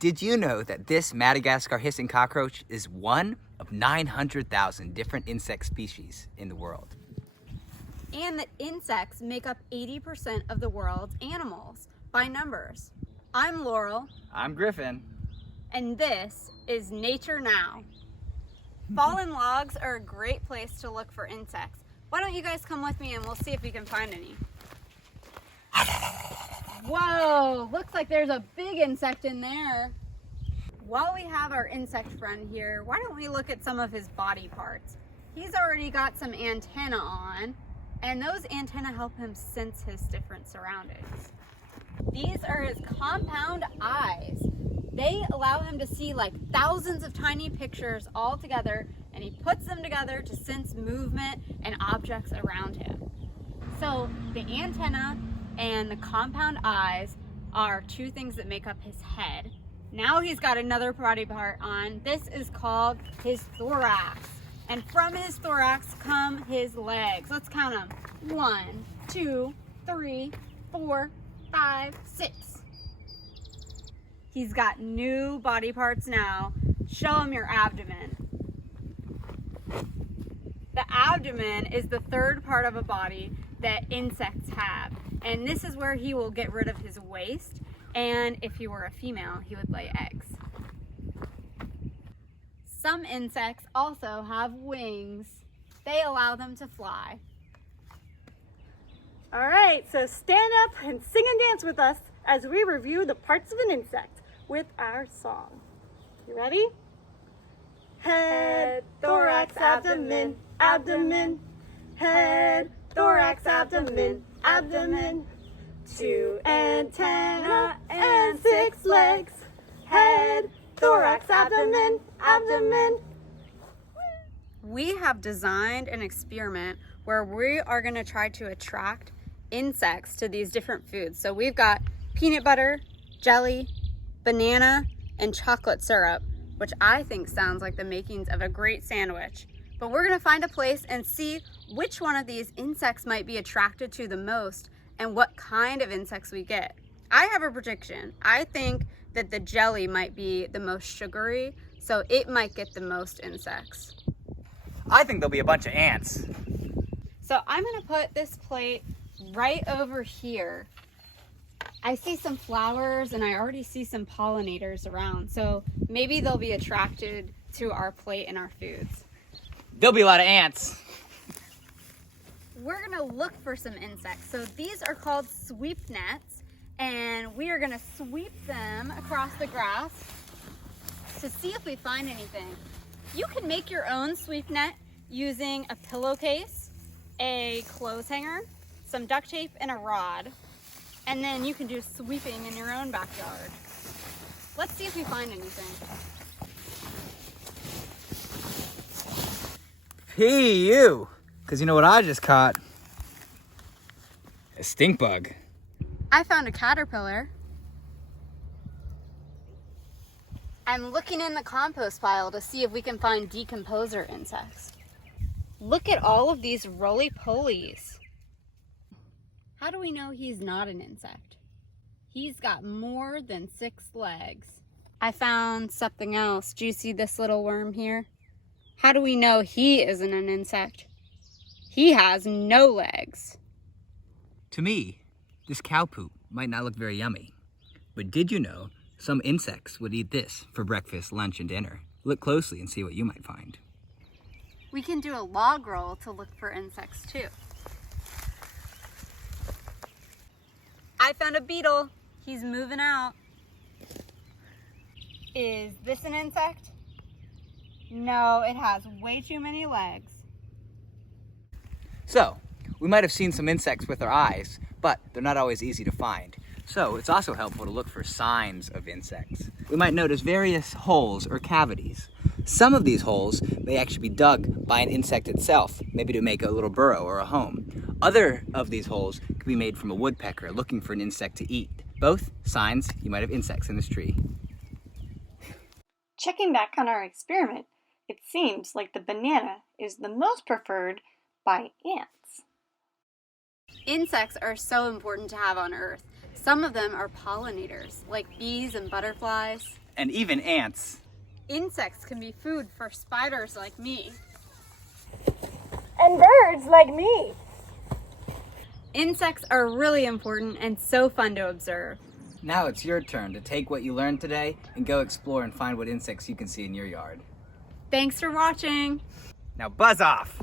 Did you know that this Madagascar hissing cockroach is one of 900,000 different insect species in the world? And that insects make up 80% of the world's animals by numbers. I'm Laurel. I'm Griffin. And this is Nature Now. Fallen logs are a great place to look for insects. Why don't you guys come with me and we'll see if we can find any. Whoa, looks like there's a big insect in there. While we have our insect friend here, why don't we look at some of his body parts? He's already got some antennae on, and those antennae help him sense his different surroundings. These are his compound eyes. They allow him to see like thousands of tiny pictures all together, and he puts them together to sense movement and objects around him. So the antenna and the compound eyes are two things that make up his head. Now he's got another body part on. This is called his thorax. And from his thorax come his legs. Let's count them. 1, 2, 3, 4, 5, 6. He's got new body parts now. Show him your abdomen. The abdomen is the third part of a body that insects have. And this is where he will get rid of his waste. And if he were a female, he would lay eggs. Some insects also have wings. They allow them to fly. All right, so stand up and sing and dance with us as we review the parts of an insect with our song. You ready? Head, thorax, abdomen, abdomen. Head, thorax, abdomen, abdomen. 2 antennae and 6 legs. Head, thorax, abdomen, abdomen. We have designed an experiment where we are going to try to attract insects to these different foods. So we've got peanut butter, jelly, banana, and chocolate syrup, which I think sounds like the makings of a great sandwich. But we're going to find a place and see which one of these insects might be attracted to the most and what kind of insects we get. I have a prediction. I think that the jelly might be the most sugary, so it might get the most insects. I think there'll be a bunch of ants. So I'm gonna put this plate right over here. I see some flowers and I already see some pollinators around, so maybe they'll be attracted to our plate and our foods. There'll be a lot of ants. We're gonna look for some insects. So these are called sweep nets, and we are gonna sweep them across the grass to see if we find anything. You can make your own sweep net using a pillowcase, a clothes hanger, some duct tape, and a rod. And then you can do sweeping in your own backyard. Let's see if we find anything. P.U. Because you know what I just caught? A stink bug. I found a caterpillar. I'm looking in the compost pile to see if we can find decomposer insects. Look at all of these roly-polies. How do we know he's not an insect? He's got more than 6 legs. I found something else. Do you see this little worm here? How do we know he isn't an insect? He has no legs. To me, this cow poop might not look very yummy. But did you know some insects would eat this for breakfast, lunch, and dinner? Look closely and see what you might find. We can do a log roll to look for insects too. I found a beetle. He's moving out. Is this an insect? No, it has way too many legs. So, we might have seen some insects with our eyes, but they're not always easy to find. So, it's also helpful to look for signs of insects. We might notice various holes or cavities. Some of these holes may actually be dug by an insect itself, maybe to make a little burrow or a home. Other of these holes could be made from a woodpecker looking for an insect to eat. Both signs you might have insects in this tree. Checking back on our experiment, it seems like the banana is the most preferred by ants. Insects are so important to have on Earth. Some of them are pollinators, like bees and butterflies. and even ants. Insects can be food for spiders like me. And birds like me. Insects are really important and so fun to observe. Now it's your turn to take what you learned today and go explore and find what insects you can see in your yard. Thanks for watching. Now buzz off!